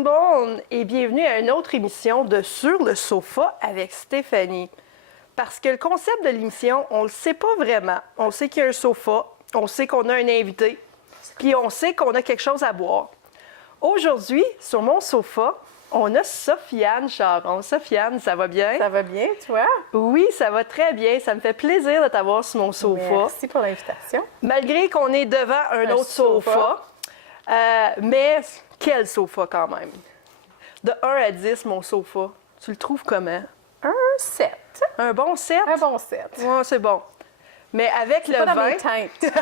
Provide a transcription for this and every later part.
le monde et bienvenue à une autre émission de Sur le sofa avec Stéphanie. Parce que le concept de l'émission, on le sait pas vraiment. On sait qu'il y a un sofa, on sait qu'on a un invité, puis on sait qu'on a quelque chose à boire. Aujourd'hui, sur mon sofa, on a Sofiane Charon. Sofiane, ça va bien? Ça va bien, toi? Oui, ça va très bien. Ça me fait plaisir de t'avoir sur mon sofa. Merci pour l'invitation. Malgré qu'on est devant un autre sofa. Mais quel sofa quand même? De 1 à 10, mon sofa. Tu le trouves comment? Un 7. Un bon 7? Un bon 7. Ouais, c'est bon. Mais avec le Pas dans vin... mes teintes.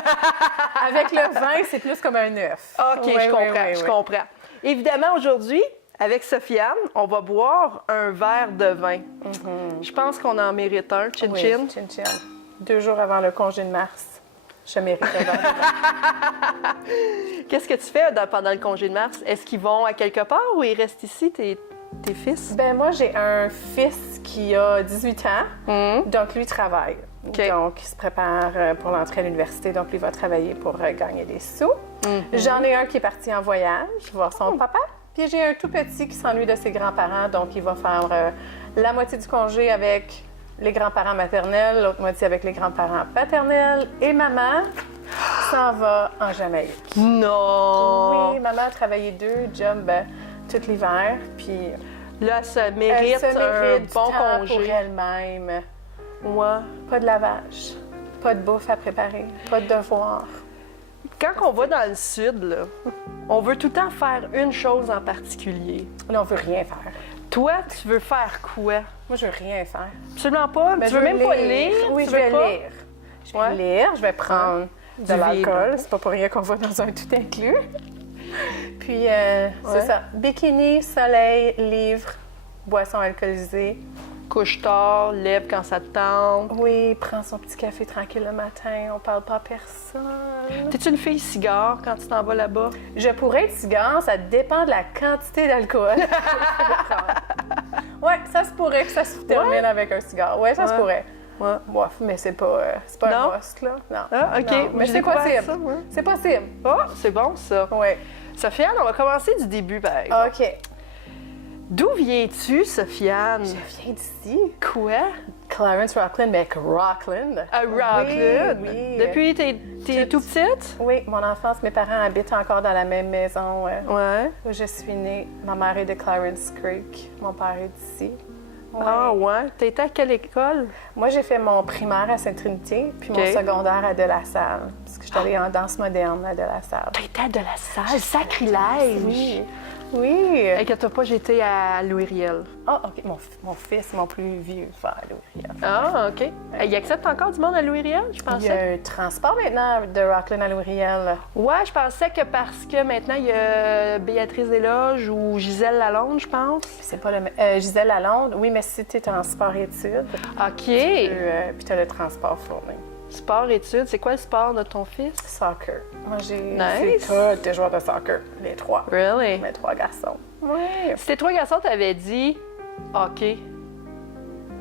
Avec le vin, c'est plus comme un 9. OK, Oui, je comprends, oui. je comprends. Évidemment, aujourd'hui, avec Sofiane, on va boire un verre de vin. Je pense qu'on en mérite un. Chin Oui, chin. chin chin. 2 jours avant le congé de mars, je mérite un verre de vin. Qu'est-ce que tu fais pendant le congé de mars? Est-ce qu'ils vont à quelque part ou ils restent ici, tes fils? Ben moi, j'ai un fils qui a 18 ans, donc lui travaille. OK. Donc, il se prépare pour l'entrée à l'université, donc lui va travailler pour gagner des sous. J'en ai un qui est parti en voyage, voir son papa. Puis j'ai un tout petit qui s'ennuie de ses grands-parents, donc il va faire la moitié du congé avec les grands-parents maternels, l'autre moitié avec les grands-parents paternels. Et maman s'en va en Jamaïque. Non! Oui, maman a travaillé 2 jobs tout l'hiver, puis Là, ça elle mérite se mérite un du bon temps pour congé. elle-même. Ouais. Pas de lavage, pas de bouffe à préparer, pas de devoirs. Quand on va dans le sud, là, on veut tout le temps faire une chose en particulier. Là, on veut rien faire. Toi, tu veux faire quoi? Moi, je veux rien faire. Absolument pas. Mais Tu veux même pas lire? Oui, Tu je veux vais pas? lire. Je vais Ouais. lire, je vais prendre Du de l'alcool. vide. C'est pas pour rien qu'on va dans un tout inclus. Puis, c'est ça. Bikini, soleil, livre, boisson alcoolisée. Couche tard, lève quand ça te tente. Oui, prends son petit café tranquille le matin. On parle pas à personne. T'es-tu une fille cigare quand tu t'en vas là-bas? Je pourrais être cigare, ça dépend de la quantité d'alcool. Oui, ça se pourrait que ça se termine avec un cigare. Oui, ça se Ouais. pourrait. Ouais. Bof, mais c'est pas Non? un must, là. Non. Ah, OK. Non, mais J'ai c'est découvert possible. ça, ouais. C'est possible. Ah, c'est bon, ça. Oui. Sofiane, on va commencer du début, par exemple. OK. D'où viens-tu, Sofiane? Je viens d'ici. Quoi? Clarence Rockland, mais Rockland. À Rockland? Oui, oui. Depuis t'es tout petite? Oui, mon enfance, mes parents habitent encore dans la même maison Ouais. où je suis née. Ma mère est de Clarence Creek. Mon père est d'ici. Ouais. Ah ouais? T'étais à quelle école? Moi, j'ai fait mon primaire à Sainte-Trinité, puis OK. mon secondaire à De-La-Salle, parce que je suis allée en danse moderne à De-La-Salle. T'étais à De-La-Salle, sacrilège! Oui. Oui. Inquiète-toi pas, j'étais à Louis-Riel. Ah, OK. Mon fils, mon plus vieux, va à Louis-Riel. Ah, OK. Il accepte encore du monde à Louis-Riel, je Il y pensais? a un transport maintenant de Rockland à Louis-Riel. Ouais, je pensais que parce que maintenant, il y a Béatrice Desloges ou Gisèle Lalonde, je pense. C'est pas le même. Gisèle Lalonde, oui, mais si tu es en sport-études, OK. puis tu as le transport fourni. Sport-études, c'est quoi le sport de ton fils? Soccer. Moi, j'ai Nice. tous des joueurs de soccer, les 3. Really? Mes 3 garçons. Oui. Si tes 3 garçons t'avaient dit hockey,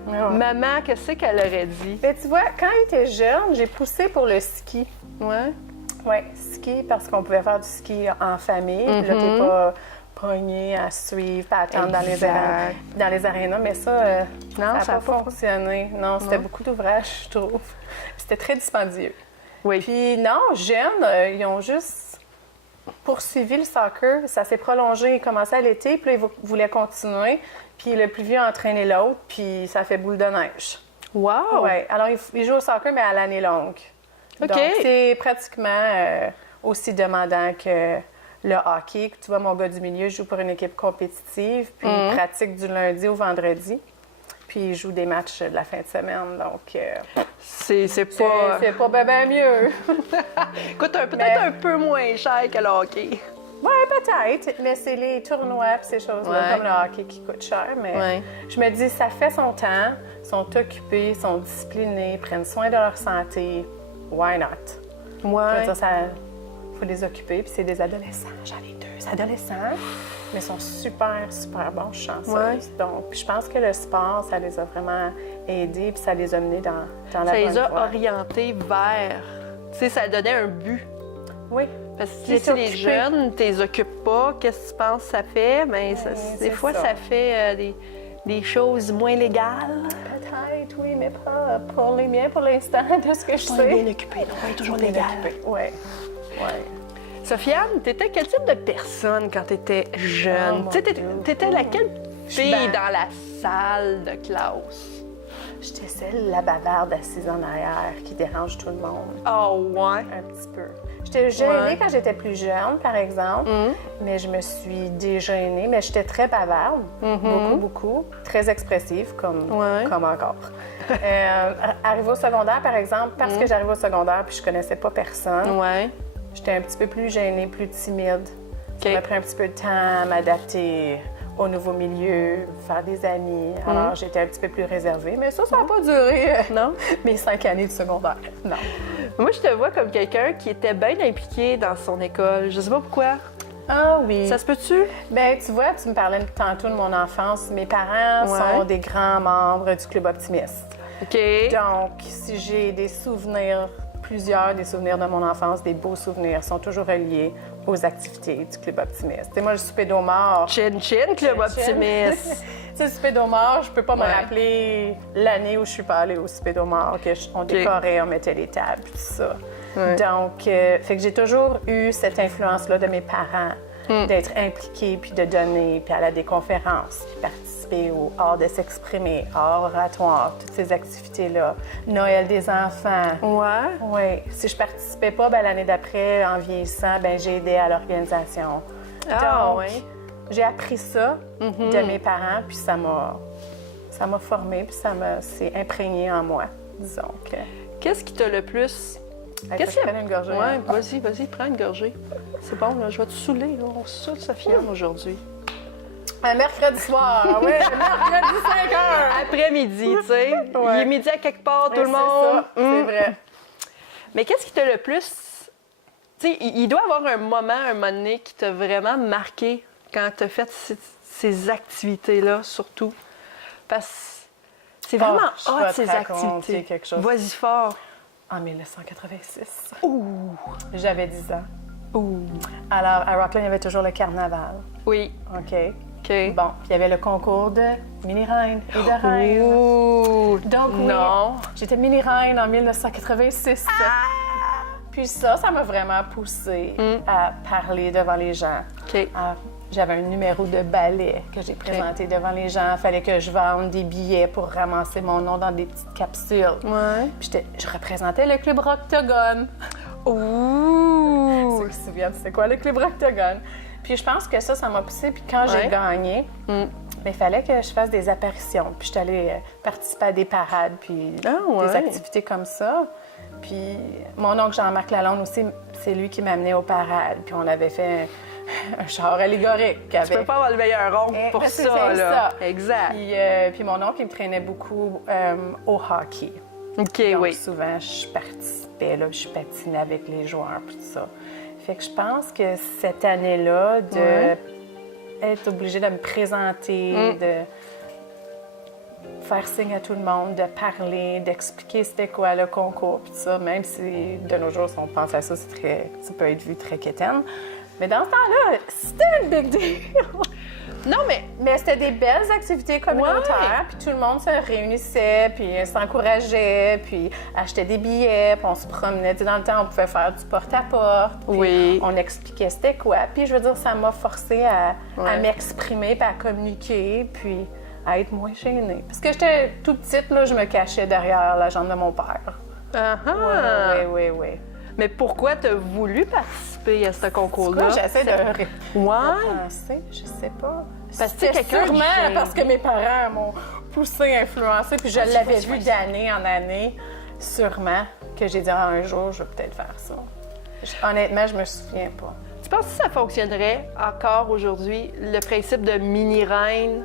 maman, qu'est-ce qu'elle aurait dit? Mais tu vois, quand il était jeune, j'ai poussé pour le ski. Ouais. Oui, ski, parce qu'on pouvait faire du ski en famille. Puis là, t'es pas pogné à suivre, à attendre Exact. dans les arénas. Mais ça, Non, ça n'a pas fonctionné. Non, c'était beaucoup d'ouvrages, je trouve. C'était très dispendieux. Oui. Puis non, jeunes, ils ont juste poursuivi le soccer. Ça s'est prolongé. Ils commençaient à l'été, puis là, ils voulaient continuer. Puis le plus vieux a entraîné l'autre, puis ça fait boule de neige. Wow! Oui. Alors, ils jouent au soccer, mais à l'année longue. OK. Donc, c'est pratiquement aussi demandant que le hockey. Tu vois, mon gars du milieu joue pour une équipe compétitive, puis il pratique du lundi au vendredi. Puis il joue des matchs de la fin de semaine. Donc, C'est pas... c'est pas bien mieux. Écoute, peut-être un peu moins cher que le hockey. Oui, peut-être, mais c'est les tournois et ces choses-là, Ouais. comme le hockey, qui coûtent cher. Mais Ouais. je me dis, ça fait son temps, sont occupés, sont disciplinés, prennent soin de leur santé. Why not? Je veux Ouais. dire, faut les occuper. Puis c'est des adolescents. J'en ai 2 adolescents, mais ils sont super, super bons. Je suis chanceuse. Ouais. Donc, puis je pense que le sport, ça les a vraiment aidés, puis ça les a menés dans la Ça bonne les a voie. orientés vers... Tu sais, ça donnait un but. Oui. Parce que Qui tu sais, les s'occuper. jeunes, tu les occupes pas, qu'est-ce que tu penses que ça fait? Bien, des c'est fois, ça. ça fait des choses moins légales. Peut-être, oui, mais pas pour les miens pour l'instant, de ce que je On est sais. bien occupé, donc on est toujours légal. Oui. Oui. Sofiane, t'étais quel type de personne quand t'étais jeune? Oh, Tu sais, mon Dieu. t'étais laquelle fille Ben- dans la salle de classe? J'étais celle, la bavarde assise en arrière, qui dérange tout le monde. Oh, ouais. Un petit peu. J'étais gênée Ouais. quand j'étais plus jeune, par exemple, mais je me suis dégênée. Mais j'étais très bavarde, beaucoup. Très expressive, comme Ouais. encore. Arrivée au secondaire, par exemple, parce que j'arrive au secondaire puis je connaissais pas personne, Ouais. j'étais un petit peu plus gênée, plus timide. Ça OK. m'a pris un petit peu de temps à m'adapter au nouveau milieu, faire des amis. Alors, j'étais un petit peu plus réservée. Mais ça n'a pas duré Non? mes 5 années de secondaire. Non. Moi, je te vois comme quelqu'un qui était bien impliqué dans son école. Je sais pas pourquoi. Ah oui. Ça se peut-tu? Ben, tu vois, tu me parlais tantôt de mon enfance. Mes parents Ouais. sont des grands membres du Club Optimiste. OK. Donc, si j'ai des souvenirs, plusieurs des souvenirs de mon enfance, des beaux souvenirs, sont toujours reliés aux activités du Club Optimiste. Tu sais, moi, le souper d'eau mort, Chin Chin, Club Chin. Optimiste. tu sais, le souper d'eau mort, je peux pas me Ouais. rappeler l'année où je suis pas allée au souper d'eau mort, on décorait, on mettait les tables, tout ça. Ouais. Donc, fait que j'ai toujours eu cette influence-là de mes parents, d'être impliquée, puis de donner, puis aller à des conférences, puis participer au art de s'exprimer, art oratoire, toutes ces activités-là. Noël des enfants. Ouais. Oui. Si je participais pas, ben, l'année d'après, en vieillissant, ben, j'ai aidé à l'organisation. Ah, Donc, ouais. j'ai appris ça de mes parents, puis ça m'a formée, puis s'est imprégné en moi, disons que... Qu'est-ce qui t'a le plus... Qu'est-ce que une gorgée? Ouais, vas-y, prends une gorgée. C'est bon, là, je vais te saouler, là. On se saoule Sofiane aujourd'hui. Un mercredi soir, oui, mercredi 5 heures. Après-midi, tu sais. Ouais. Il est midi à quelque part, tout le C'est monde. ça, c'est vrai. Mais qu'est-ce qui t'a le plus... Tu sais, il doit y avoir un moment donné, qui t'a vraiment marqué quand t'as fait ces activités-là, surtout. Parce que c'est vraiment je vais hot, te ces raconter activités. quelque chose. Vas-y fort. En 1986, Ouh! j'avais 10 ans. Ouh! Alors, à Rockland, il y avait toujours le carnaval. Oui. OK? OK. Bon, puis il y avait le concours de mini-reine et de reine. Ouh! Donc, oui, Non. j'étais mini-reine en 1986. Puis ça m'a vraiment poussée à parler devant les gens. OK. J'avais un numéro de ballet que j'ai présenté devant les gens. Il fallait que je vende des billets pour ramasser mon nom dans des petites capsules. Ouais. Puis je représentais le Club Octogone. Ouh! Ceux qui se souviennent, c'est quoi le Club Octogone? Puis je pense que ça m'a poussée. Puis quand Ouais. j'ai gagné, il fallait que je fasse des apparitions. Puis je suis allée participer à des parades, puis ouais. des activités comme ça. Puis mon oncle Jean-Marc Lalonde aussi, c'est lui qui m'a amenée aux parades. Puis on avait fait un char allégorique. Tu peux pas avoir le meilleur rond pour Parce que ça, c'est là. ça. Exact. Puis mon oncle, il me traînait beaucoup au hockey. OK, Donc, oui. souvent, je participais, là, je patinais avec les joueurs, puis tout ça. Fait que je pense que cette année-là, être obligée de me présenter, de faire signe à tout le monde, de parler, d'expliquer c'était quoi le concours, puis tout ça, même si de nos jours, si on pense à ça, ça peut être vu très quétaine. Mais dans ce temps-là, c'était une big deal. Non, mais Mais c'était des belles activités communautaires, puis tout le monde se réunissait, puis s'encourageait, puis achetait des billets, puis on se promenait. Tu sais, dans le temps, on pouvait faire du porte-à-porte, puis Oui. on expliquait c'était quoi. Puis je veux dire, ça m'a forcée à m'exprimer, puis à communiquer, puis à être moins gênée. Parce que j'étais toute petite, là, je me cachais derrière la jambe de mon père. Oui. Mais pourquoi t'as voulu participer à ce concours-là? Là, j'essaie de Ouais. penser, je sais pas. Parce que t'es C'était quelqu'un de sûrement gêné. parce que mes parents m'ont poussé, influencé, puis je l'avais vu d'année en année, sûrement, que j'ai dit un jour, je vais peut-être faire ça. Honnêtement, je me souviens pas. Tu penses que ça fonctionnerait encore aujourd'hui, le principe de mini-reine?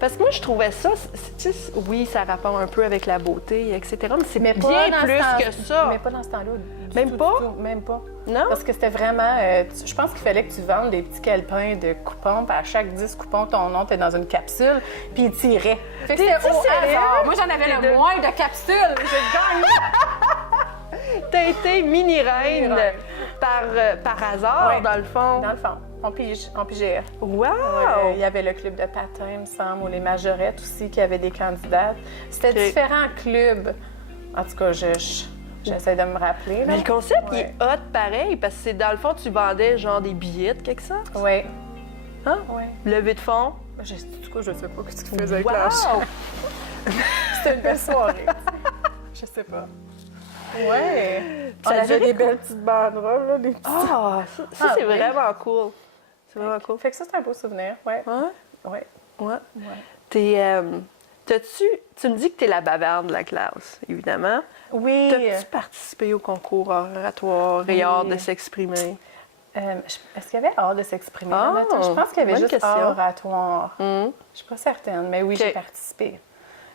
Parce que moi, je trouvais ça, tu sais, oui, ça rapporte un peu avec la beauté, etc., mais c'est bien dans plus ce temps- que ça. Mais pas dans ce temps-là. Même pas? Même pas. Non? Parce que c'était vraiment... je pense qu'il fallait que tu vendes des petits calepins de coupons, puis à chaque 10 coupons, ton nom était dans une capsule, puis ils tiraient. Fait que c'était T'es-tu au sérieux? hasard. Moi, j'en avais T'es le de- moins de capsules. J'ai gagné! T'as été mini-reine. Mini-reine. par hasard, Ouais. dans le fond. Dans le fond, on pigeait. Wow! Il y avait le club de patin, il me semble, ou les majorettes aussi, qui avaient des candidates. C'était Ok. différents clubs. En tout cas, j'essaie de me rappeler. Mais le concept, il Ouais. est hot pareil, parce que c'est dans le fond, tu vendais genre des billets, quelque chose. Oui. Hein? Oui. Levée de fonds. En tout cas, je sais pas ce que tu faisais avec Wow! l'argent. C'était une belle soirée. Je sais pas. Ouais. Ça On avait durait des belles petites banderoles, là, des petits... Ah, ça, Ah, c'est oui. vraiment cool. C'est vraiment cool. Fait que ça, c'est un beau souvenir, ouais. Ouais? Ouais. Ouais. Ouais. Tu me dis que tu es la bavarde de la classe, évidemment. Oui. T'as-tu participé au concours oratoire et art de s'exprimer? Est-ce qu'il y avait hors de s'exprimer? Ah, Honnêtement, je pense qu'il y avait bonne juste question. art oratoire. Hum. Je suis pas certaine, mais oui, Ok. j'ai participé.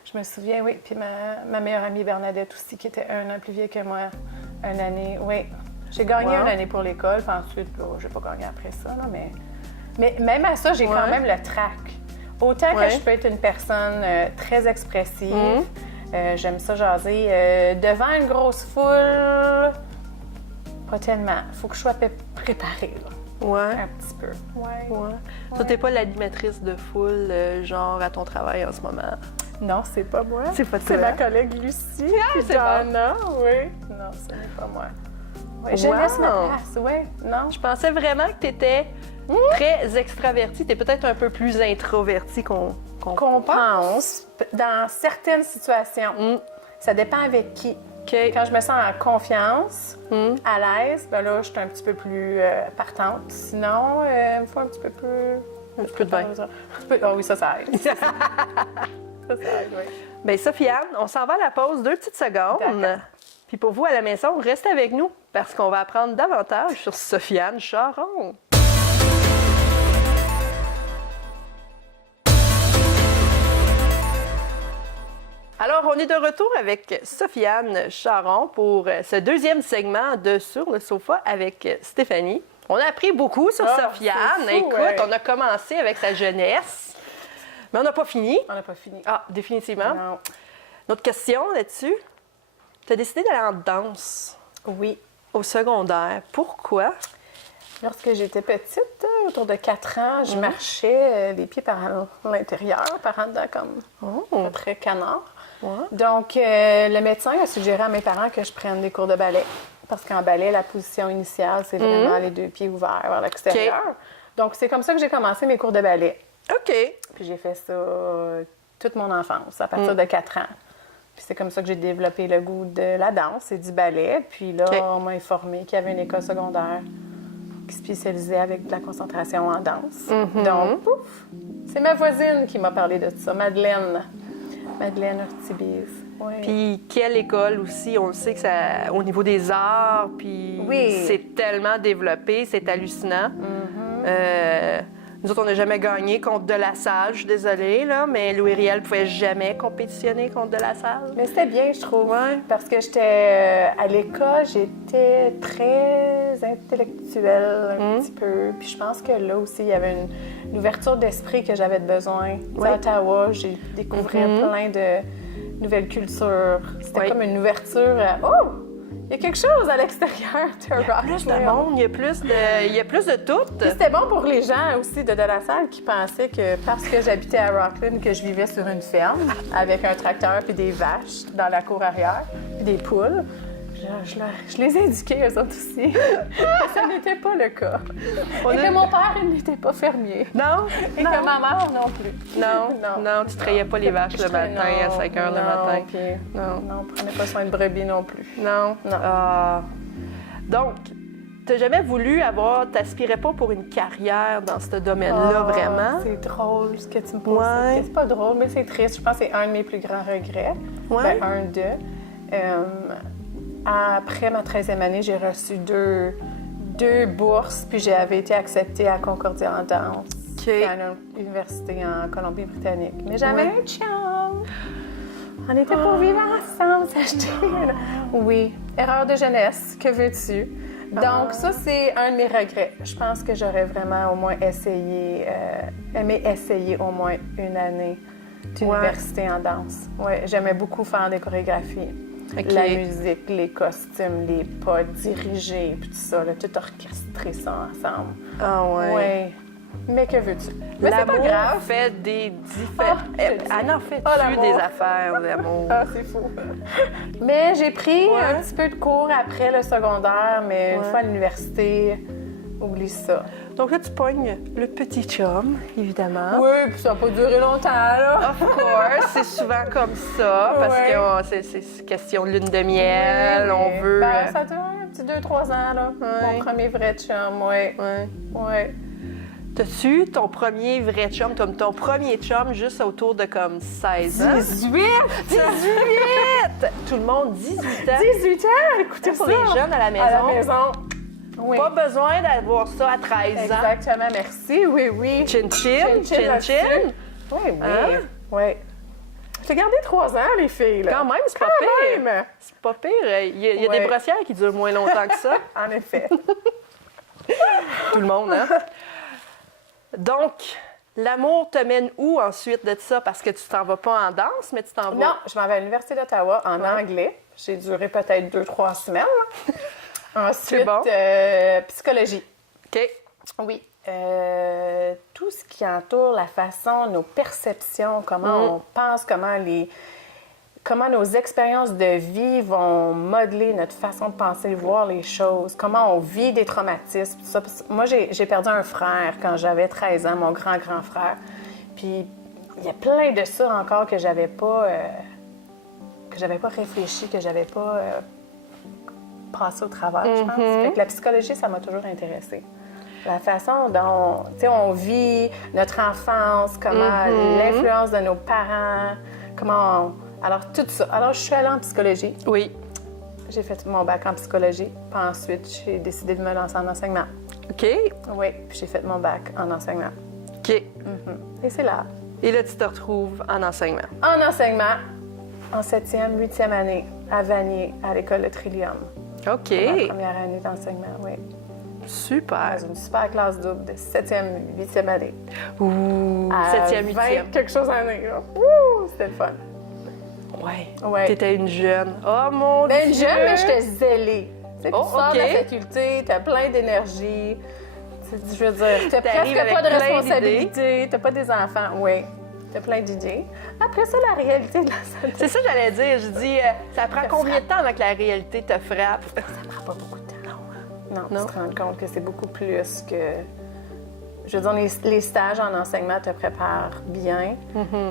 Je me souviens, oui. Puis ma meilleure amie Bernadette aussi, qui était un an plus vieille que moi, une année. Oui. J'ai gagné Wow. une année pour l'école, puis ensuite, je n'ai pas gagné après ça, là, mais même à ça, j'ai quand Ouais. même le trac. Autant Ouais. que je peux être une personne très expressive, j'aime ça jaser, devant une grosse foule, pas tellement. Il faut que je sois préparée, là, Ouais. un petit peu. Ouais. Ouais. Toi, t'es pas l'animatrice de foule, genre à ton travail en ce moment. Non, c'est pas moi. C'est pas C'est toi. ma collègue Lucie. c'est Donna, oui. Non, ce n'est pas moi. Ouais, je Wow. laisse ma place, oui. Non. Je pensais vraiment que tu étais très extravertie. Tu es peut-être un peu plus introvertie qu'on Qu'on pense, dans certaines situations, Mm. ça dépend avec qui. OK. Quand je me sens en confiance, Mm. à l'aise, ben là, je suis un petit peu plus partante. Sinon, il me faut un petit peu plus... Un petit peu de vin. Ah oui, ça aide. Ça aide, oui. Bien, Sofiane, on s'en va à la pause 2 petites secondes. D'accord. Puis pour vous, à la maison, restez avec nous parce qu'on va apprendre davantage sur Sofiane Charon. Alors, on est de retour avec Sofiane Charon pour ce deuxième segment de Sur le sofa avec Stéphanie. On a appris beaucoup sur Ah, Sofiane. c'est fou, Écoute, ouais. on a commencé avec sa jeunesse, mais on n'a pas fini. On n'a pas fini. Ah, définitivement. Non. Notre question là-dessus, tu as décidé d'aller en danse Oui. au secondaire. Pourquoi? Lorsque j'étais petite, autour de 4 ans, je marchais les pieds par l'intérieur, par en dedans, comme Oh. très canard. Ouais. Donc, le médecin a suggéré à mes parents que je prenne des cours de ballet. Parce qu'en ballet, la position initiale, c'est vraiment les 2 pieds ouverts vers l'extérieur. OK. Donc, c'est comme ça que j'ai commencé mes cours de ballet. OK. Puis j'ai fait ça toute mon enfance, à partir de 4 ans. Puis c'est comme ça que j'ai développé le goût de la danse et du ballet. Puis là, OK. on m'a informé qu'il y avait une école secondaire qui spécialisait avec de la concentration en danse. Donc, pouf! C'est ma voisine qui m'a parlé de ça, Madeleine. Madeleine Ortibiz. Oui. Puis quelle école aussi, on le sait que ça, au niveau des arts, puis Oui. c'est tellement développé, c'est hallucinant. Nous autres, on n'a jamais gagné contre De La Salle, je suis désolée, là, mais Louis Riel ne pouvait jamais compétitionner contre De La Salle. Mais c'était bien, je trouve. Ouais. Parce que j'étais à l'école, j'étais très intellectuelle un petit peu. Puis je pense que là aussi, il y avait une ouverture d'esprit que j'avais besoin. Tu sais, Ouais. à Ottawa, j'ai découvert plein de nouvelles cultures. C'était Ouais. comme une ouverture. Oh! Il y a quelque chose à l'extérieur de Rockland. Plus de monde, il y a plus de tout. Puis c'était bon pour les gens aussi de La Salle qui pensaient que parce que j'habitais à Rockland, que je vivais sur une ferme avec un tracteur puis des vaches dans la cour arrière, puis des poules. Je les éduquais, eux autres aussi. Ça n'était pas le cas. Et que mon père, il n'était pas fermier. Non? Et que ma mère non plus. Non, tu trayais pas les vaches le matin à 5 heures le matin. Puis, Non. non, on prenait pas soin de brebis non plus. Non? Non. Ah. Donc, t'as jamais voulu t'aspirais pas pour une carrière dans ce domaine-là, Ah, vraiment? C'est drôle ce que tu me poses. Ouais. C'est pas drôle, mais c'est triste. Je pense que c'est un de mes plus grands regrets. Ouais. Ben, un d'eux. Après ma 13e année, j'ai reçu deux bourses, puis j'avais été acceptée à Concordia en danse, OK. qui est une université en Colombie-Britannique. Mais j'avais Ouais. un chum. On était pour vivre ensemble, s'acheter. Oui, erreur de jeunesse, que veux-tu? Donc, ça, c'est un de mes regrets. Je pense que j'aurais vraiment au moins aimé essayer au moins une année d'université en danse. Ouais, j'aimais beaucoup faire des chorégraphies. OK. La musique, les costumes, les pas dirigés, puis tout ça, là, tout orchestré ça ensemble. Ah ouais. Oui. Mais que veux-tu? Mais c'est pas L'amour grave. fait des différents... Ah, je te dis. Elle en fait l'amour. des affaires, l'amour. Ah, c'est fou. Mais j'ai pris Ouais. un petit peu de cours après le secondaire, mais une Ouais. fois à l'université, oublie ça. Donc là, tu pognes le petit chum, évidemment. Oui, puis ça n'a pas duré longtemps, là. Of course, c'est souvent comme ça, parce Ouais. que c'est question de lune de miel, Oui, on veut... Ben, ça dure un petit 2-3 ans, là. Ouais. Mon premier vrai chum, oui. Ouais. Oui. T'as-tu ton premier vrai chum, ton premier chum juste autour de comme 16 ans? 18! 18! Tout le monde, 18 ans. 18 ans! Écoutez Pour ça! les jeunes à la maison. À la maison. Oui. Pas besoin d'avoir ça à 13 ans. Exactement, merci. Oui, oui. Chin chin, Chin, chin chin là-dessus. chin. Oui, oui. Hein? Oui. J'ai gardé 3 ans, les filles, là. Quand même, c'est pas Quand pire. même. C'est pas pire. Il y a Ouais. des brossières qui durent moins longtemps que ça. En effet. Tout le monde, hein? Donc, l'amour te mène où ensuite de ça? Parce que tu t'en vas pas en danse, mais tu t'en vas... Non, je m'en vais à l'Université d'Ottawa en anglais. J'ai duré peut-être 2-3 semaines. Ensuite, bon. psychologie. OK. Oui. Tout ce qui entoure la façon, nos perceptions, comment on pense, comment nos expériences de vie vont modeler notre façon de penser, de voir les choses, comment on vit des traumatismes. Tout ça. Moi, j'ai perdu un frère quand j'avais 13 ans, mon grand-grand frère. Puis, il y a plein de ça encore que j'avais pas réfléchi, que j'avais pas passé au travers, je pense. Fait que la psychologie, ça m'a toujours intéressée. La façon dont, tu sais, on vit notre enfance, comment l'influence de nos parents, Alors, tout ça. Alors, je suis allée en psychologie. Oui. J'ai fait mon bac en psychologie. Puis ensuite, j'ai décidé de me lancer en enseignement. OK. Oui, puis j'ai fait mon bac en enseignement. OK. Et c'est là. Et là, tu te retrouves en enseignement. En enseignement, en 7e, 8e année, à Vanier, à l'école de Trillium. OK. Ma première année d'enseignement, oui. Super. Dans une super classe double de 7e, 8e année. Ouh, À 7e, 8e. 20 quelque chose d'année, là. Ouh, c'était le fun. Ouais. Ouais. T'étais une jeune. Oh mon Mais Dieu! jeune, mais j'étais zélée. Tu sais, tu Oh, sors de la OK. faculté, t'as plein d'énergie. Je veux dire, t'as T'arrives presque pas de avec plein responsabilité, t'as pas des enfants. Oui, t'as plein d'idées. Après ça, la réalité de la santé. C'est ça que j'allais dire. Je dis, ça prend combien de temps avant que la réalité te frappe? Ça prend pas beaucoup de temps. Non, Non. tu te rends compte que c'est beaucoup plus que... Je veux dire, les stages en enseignement te préparent bien.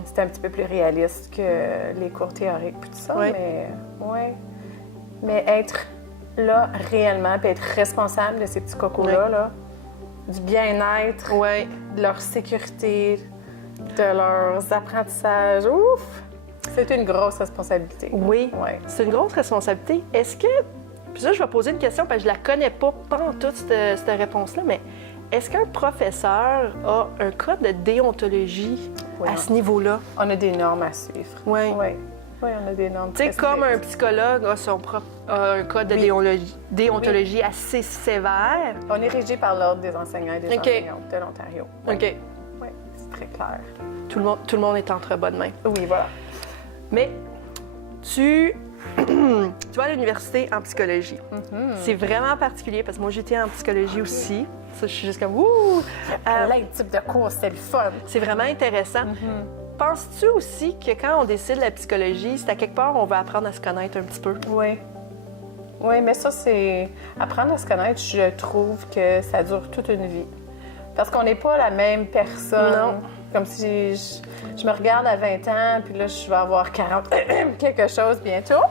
C'est un petit peu plus réaliste que les cours théoriques puis tout ça, Oui. mais... Ouais. Mais être là réellement, puis être responsable de ces petits cocos-là, Oui. là, du bien-être, Ouais. de leur sécurité, de leurs apprentissages, ouf! C'est une grosse responsabilité. Oui. Ouais. C'est une grosse responsabilité. Est-ce que. Puis là, je vais poser une question parce que je la connais pas pantoute, cette réponse-là, mais est-ce qu'un professeur a un code de déontologie Oui. à ce niveau-là? On a des normes à suivre. Oui. Oui, oui, on a des normes. Tu sais, très comme un strictes. psychologue a un code de Oui. déontologie assez sévère. On est régi par l'Ordre des enseignants et des OK. enseignantes de l'Ontario. OK. Oui, c'est très clair. Tout le monde est entre bonnes mains. Oui, voilà. Mais tu vas à l'université en psychologie. C'est vraiment particulier parce que moi, j'étais en psychologie aussi. Ça, je suis juste comme, ouh! Plein de types de cours, c'est le fun. C'est vraiment intéressant. Penses-tu aussi que quand on décide la psychologie, c'est à quelque part on veut apprendre à se connaître un petit peu? Oui. Oui, mais ça, c'est... Apprendre à se connaître, je trouve que ça dure toute une vie. Parce qu'on n'est pas la même personne. Non. Comme si je me regarde à 20 ans, puis là, je vais avoir 40 quelque chose bientôt.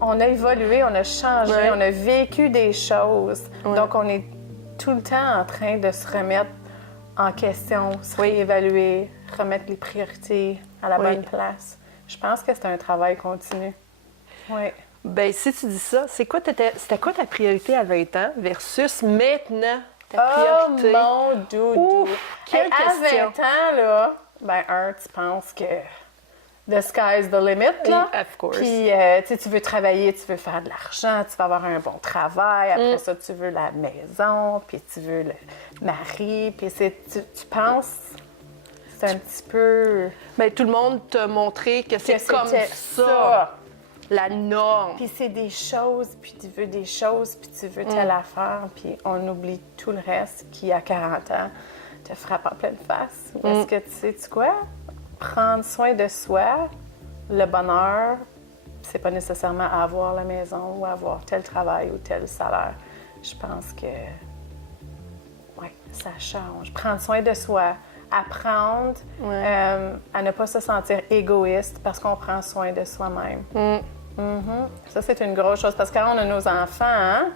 On a évolué, on a changé, Ouais. on a vécu des choses. Ouais. Donc, on est tout le temps en train de se remettre en question, se Oui. réévaluer, remettre les priorités à la Oui. bonne place. Je pense que c'est un travail continu. Oui. Ben si tu dis ça, c'était quoi ta priorité à 20 ans versus maintenant ta Oh priorité? mon doudou! Ouf, quelle Hey, question! À 20 ans, là, ben tu penses que the sky's the limit, là. Of course. Puis, tu sais, tu veux travailler, tu veux faire de l'argent, tu veux avoir un bon travail. Après ça, tu veux la maison, puis tu veux le mari. Puis tu penses... C'est un petit peu... Ben, tout le monde t'a montré que c'est que comme c'était ça. la norme. Puis c'est des choses, puis tu veux des choses, puis tu veux telle affaire, puis on oublie tout le reste qui, à 40 ans, te frappe en pleine face. Parce que tu sais quoi? Prendre soin de soi, le bonheur, c'est pas nécessairement avoir la maison ou avoir tel travail ou tel salaire. Je pense que, ouais, ça change. Prendre soin de soi, apprendre à ne pas se sentir égoïste parce qu'on prend soin de soi-même. Ça, c'est une grosse chose. Parce que quand on a nos enfants, hein,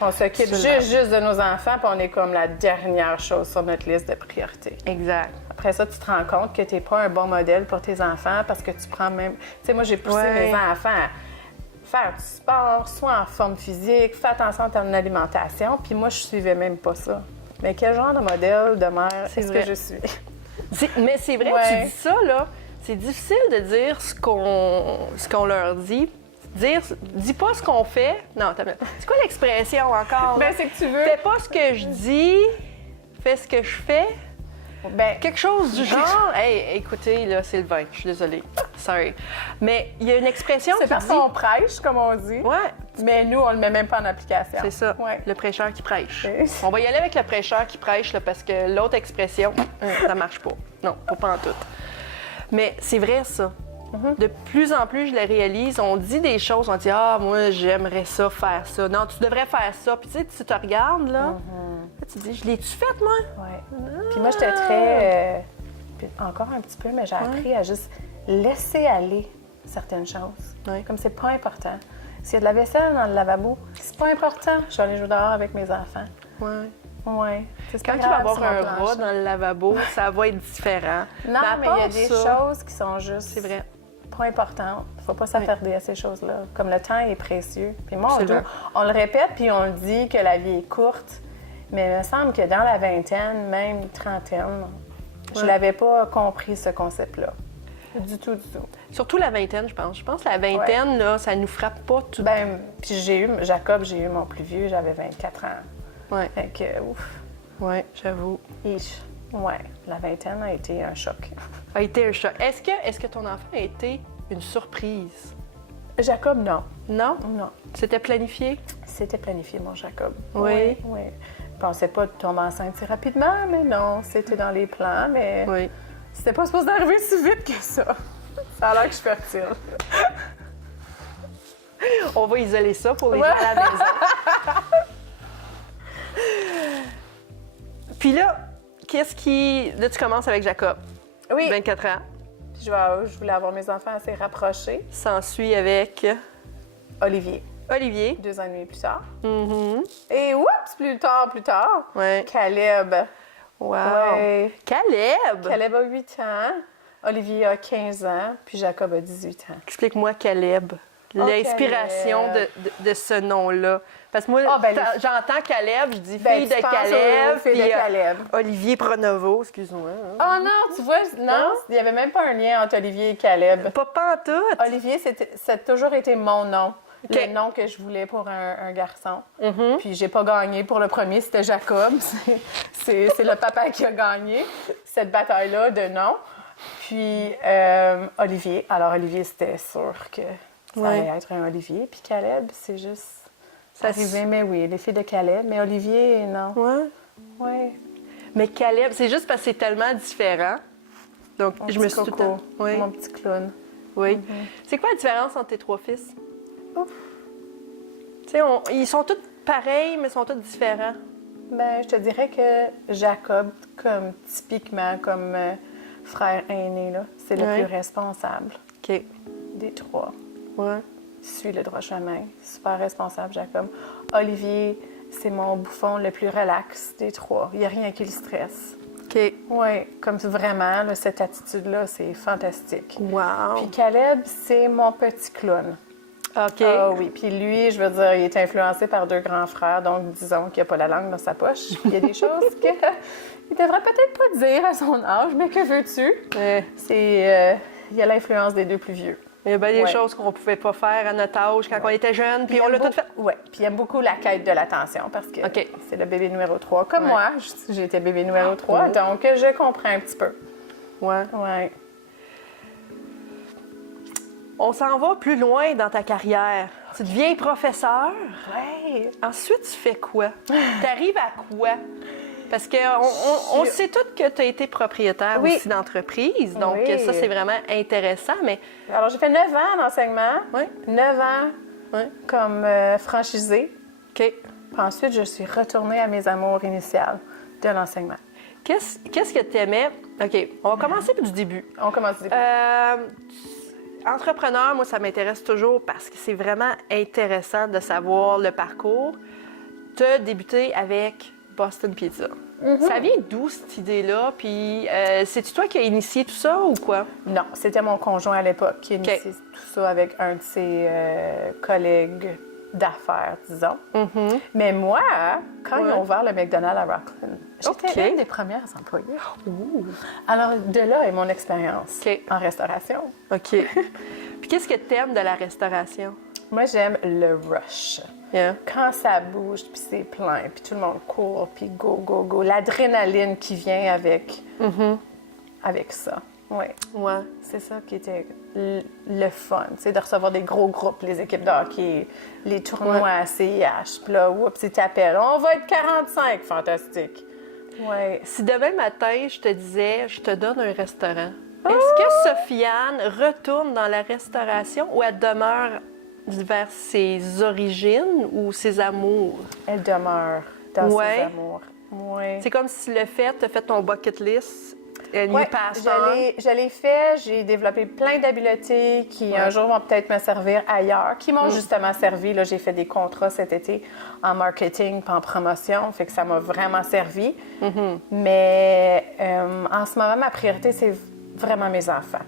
on s'occupe juste de nos enfants, puis on est comme la dernière chose sur notre liste de priorités. Exact. Après ça, tu te rends compte que tu n'es pas un bon modèle pour tes enfants parce que tu prends même... Tu sais, moi, j'ai poussé mes enfants à faire du sport, soit en forme physique, fais attention à ton alimentation, puis moi, je suivais même pas ça. Mais quel genre de modèle de mère est-ce que je suis? Mais c'est vrai, tu dis ça, là. C'est difficile de dire ce qu'on leur dit. Dis pas ce qu'on fait. Non, c'est quoi l'expression encore? Ben, c'est que tu veux... Fais pas ce que je dis, fais ce que je fais. Ben, Quelque chose du genre. Hey, écoutez, là, c'est le vin. Je suis désolée. Sorry. Mais il y a une expression c'est qui parce dit... qu'on prêche, comme on dit. Ouais, Mais nous, on le met même pas en application. c'est ça. Ouais. Le prêcheur qui prêche. Oui. On va y aller avec le prêcheur qui prêche, là, parce que l'autre expression, ça marche pas. Non, pas en tout. Mais c'est vrai, ça. De plus en plus, je le réalise. On dit des choses, on dit « Ah, moi, j'aimerais ça, faire ça. Non, tu devrais faire ça. » Puis tu sais, tu te regardes, là, là, tu te dis « Je l'ai-tu faite, moi? » Ouais. Puis moi, j'étais très... puis encore un petit peu, mais j'ai appris à juste laisser aller certaines choses. Ouais. Comme c'est pas important. S'il y a de la vaisselle dans le lavabo, c'est pas important. Je vais aller jouer dehors avec mes enfants. Ouais. Ouais. Quand il va y avoir un rat dans le lavabo, ça va être différent. Non, à mais il y a part des ça, choses qui sont juste... C'est vrai. pas importantes. Il ne faut pas s'attarder à ces choses-là. Comme le temps est précieux. Puis moi, Absolument. on le répète, puis on le dit que la vie est courte. Mais il me semble que dans la vingtaine, même trentaine, je l'avais pas compris, ce concept-là. Du tout, du tout. Surtout la vingtaine, je pense. Je pense que la vingtaine, là, ça nous frappe pas tout. Ben, puis j'ai eu mon plus vieux, j'avais 24 ans. Ouais, Fait que, ouf. ouais, j'avoue. Ouais, la vingtaine a été un choc. A été un choc. Est-ce que ton enfant a été une surprise? Jacob, non. Non? Non. C'était planifié? C'était planifié, mon Jacob. Oui. Oui. Je pensais pas de tomber enceinte si rapidement, mais non, c'était dans les plans, mais Oui. c'était pas supposé d'arriver si vite que ça. Ça a l'air que je suis fertile. On va isoler ça pour les gens à la maison. Puis là, Là, tu commences avec Jacob. Oui. 24 ans. Puis je voulais avoir mes enfants assez rapprochés. S'ensuit avec Olivier, Olivier. 2 ans et demi plus tard. Mm-hmm. Et oups, plus tard, Ouais. Caleb. Wow. Ouais. Caleb! Caleb a 8 ans, Olivier a 15 ans, puis Jacob a 18 ans. Explique-moi Caleb. L'inspiration Caleb. de ce nom-là. Parce que moi, j'entends Caleb, je dis Ben, fille tu de penses Caleb. aux filles puis, de Caleb. Olivier Pronovo, excuse-moi. Hein. Oh non, tu vois, non, il n'y avait même pas un lien entre Olivier et Caleb. Pas pantoute. Olivier, ça a toujours été mon nom. OK. Le nom que je voulais pour un garçon. Puis j'ai pas gagné pour le premier, c'était Jacob. C'est le papa qui a gagné cette bataille-là de nom. Puis Olivier. Alors Olivier, c'était sûr que ça allait être un Olivier. Puis Caleb, c'est juste... Ça arrivait, mais oui, les filles de Caleb. Mais Olivier, non. Ouais. Ouais. Mais Caleb, c'est juste parce que c'est tellement différent. Donc, je me suis tout le temps... Oui. Mon petit clown. Oui. C'est quoi la différence entre tes 3 fils? Ouf. Tu sais, ils sont tous pareils, mais ils sont tous différents. Ben, je te dirais que Jacob, comme typiquement comme frère aîné, là, c'est le plus responsable OK. des 3. Ouais. Suit le droit chemin. Super responsable, Jacob. Olivier, c'est mon bouffon le plus relax des 3. Il n'y a rien qui le stresse. OK. Oui, comme vraiment, là, cette attitude-là, c'est fantastique. Wow. Puis Caleb, c'est mon petit clown. OK. Ah oui, puis lui, je veux dire, il est influencé par 2 grands frères, donc disons qu'il n'a pas la langue dans sa poche. Il y a des choses qu'il devrait peut-être pas dire à son âge, mais que veux-tu? Il y a l'influence des 2 plus vieux. Il y a bien des choses qu'on ne pouvait pas faire à notre âge quand on était jeune, puis on l'a tout fait. Oui, puis il aime beaucoup la quête de l'attention parce que c'est le bébé numéro 3. Comme moi, j'ai été bébé numéro 3, donc je comprends un petit peu. Ouais. Ouais. On s'en va plus loin dans ta carrière. Tu deviens professeur. Ouais. Ensuite, tu fais quoi? Tu arrives à quoi? Parce qu'on sait toutes que tu as été propriétaire Oui. aussi d'entreprise. Donc, Oui. ça, c'est vraiment intéressant. Mais Alors, j'ai fait 9 ans d'enseignement. Oui. 9 ans Oui. comme franchisée. OK. Puis ensuite, je suis retournée à mes amours initiales de l'enseignement. Qu'est-ce que tu aimais? OK, on va commencer du début. On commence du début. Entrepreneur, moi, ça m'intéresse toujours parce que c'est vraiment intéressant de savoir le parcours. Tu as débuté avec Boston Pizza. Ça vient d'où, cette idée-là? Puis, c'est-tu toi qui as initié tout ça ou quoi? Non, c'était mon conjoint à l'époque qui a initié tout ça avec un de ses collègues d'affaires, disons. Mais moi, quand ils ont ouvert le McDonald's à Rockland, j'étais une des premières employées. Alors, de là est mon expérience en restauration. OK. Puis qu'est-ce que tu aimes de la restauration? Moi, j'aime le rush. Yeah. Quand ça bouge, puis c'est plein, puis tout le monde court, puis go, go, go. L'adrénaline qui vient avec ça. Oui. Ouais. C'est ça qui était le fun, de recevoir des gros groupes, les équipes de hockey, les tournois à CIH. Puis là, oups, ils t'appellent. On va être 45. Fantastique. Oui. Si demain matin, je te disais, je te donne un restaurant, est-ce que Sofiane retourne dans la restauration ou elle demeure vers ses origines ou ses amours? Elle demeure dans ses amours. Oui. C'est comme si tu as fait ton bucket list. Oui, je l'ai fait. J'ai développé plein d'habiletés qui, un jour, vont peut-être me servir ailleurs, qui m'ont justement servi. Là, j'ai fait des contrats cet été en marketing et en promotion, fait que ça m'a vraiment servi. Mais en ce moment, ma priorité, c'est vraiment mes enfants.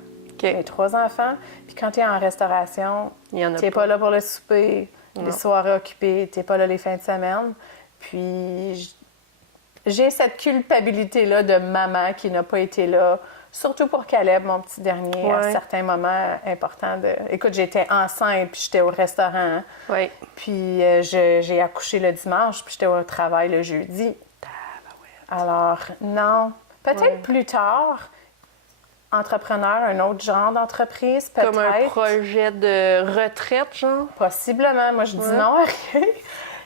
Mes 3 enfants. Puis quand tu es en restauration, tu n'es pas là pour le souper, les soirées occupées, tu n'es pas là les fins de semaine. Puis j'ai cette culpabilité-là de maman qui n'a pas été là, surtout pour Caleb, mon petit dernier, à certains moments importants. Écoute, j'étais enceinte, puis j'étais au restaurant. Oui. Puis j'ai accouché le dimanche, puis j'étais au travail le jeudi. Alors, non. Peut-être plus tard, entrepreneur, un autre genre d'entreprise, peut-être. Comme un projet de retraite, genre? Possiblement. Moi, je dis non à rien.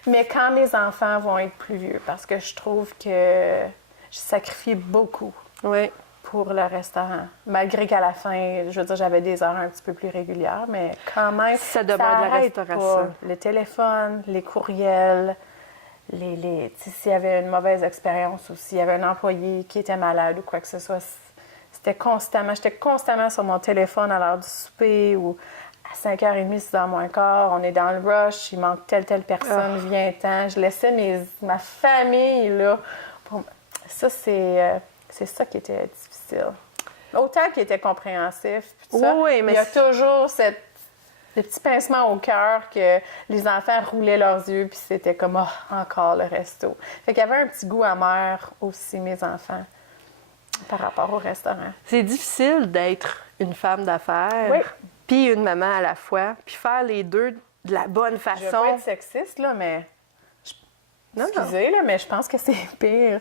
Mais quand mes enfants vont être plus vieux, parce que je trouve que je sacrifie beaucoup pour le restaurant. Malgré qu'à la fin, je veux dire, j'avais des heures un petit peu plus régulières, mais quand même, ça demeure de la restauration. Pas. Le téléphone, les courriels, s'il y avait une mauvaise expérience ou s'il y avait un employé qui était malade ou quoi que ce soit, j'étais constamment sur mon téléphone à l'heure du souper ou à 5h30, 6h moins quart, on est dans le rush, il manque telle personne, viens-t'en. Je laissais ma famille, là. Ça, c'est ça qui était difficile. Autant qu'il était compréhensif, puis ça, mais il y a toujours le petit pincement au cœur que les enfants roulaient leurs yeux, puis c'était comme, encore le resto. Fait qu'il y avait un petit goût amer aussi, mes enfants, par rapport au restaurant. C'est difficile d'être une femme d'affaires. Puis une maman à la fois, puis faire les deux de la bonne façon. Je veux pas être sexiste, là, mais... Excusez, là, mais je pense que c'est pire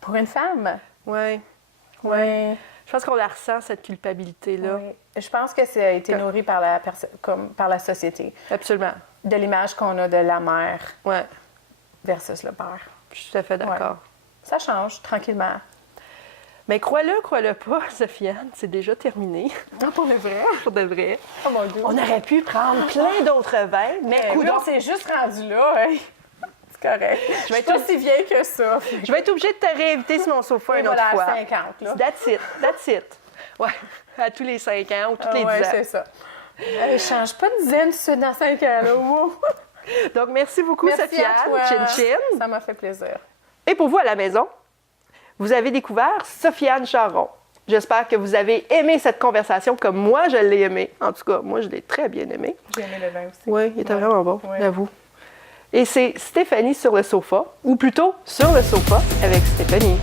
pour une femme. Oui. Je pense qu'on la ressent, cette culpabilité-là. Oui. Je pense que ça a été nourri par la société. Absolument. De l'image qu'on a de la mère versus le père. Je suis tout à fait d'accord. Ouais. Ça change, tranquillement. Mais crois-le pas, Sofiane, c'est déjà terminé. Non, pour de vrai? Pour de vrai. Oh mon Dieu. On aurait pu prendre plein d'autres vins, mais on s'est juste rendu là. Hein? C'est correct. Je vais être pas si vieille que ça. Je vais être obligée de te réinviter sur mon sofa une autre fois. À 50, là. That's it. Ouais, à tous les 5 ans ou toutes les 10 ans. Oui, c'est ça. Je change pas de dizaine dans 5 ans, là. Wow. Donc, merci beaucoup, Sofiane. À toi. Chin. Ça m'a fait plaisir. Et pour vous à la maison, vous avez découvert Sofiane Charron. J'espère que vous avez aimé cette conversation comme moi, je l'ai aimée. En tout cas, moi, je l'ai très bien aimé. J'ai aimé le vin aussi. Oui, il était vraiment bon, j'avoue. Et c'est Stéphanie sur le sofa, ou plutôt sur le sofa avec Stéphanie.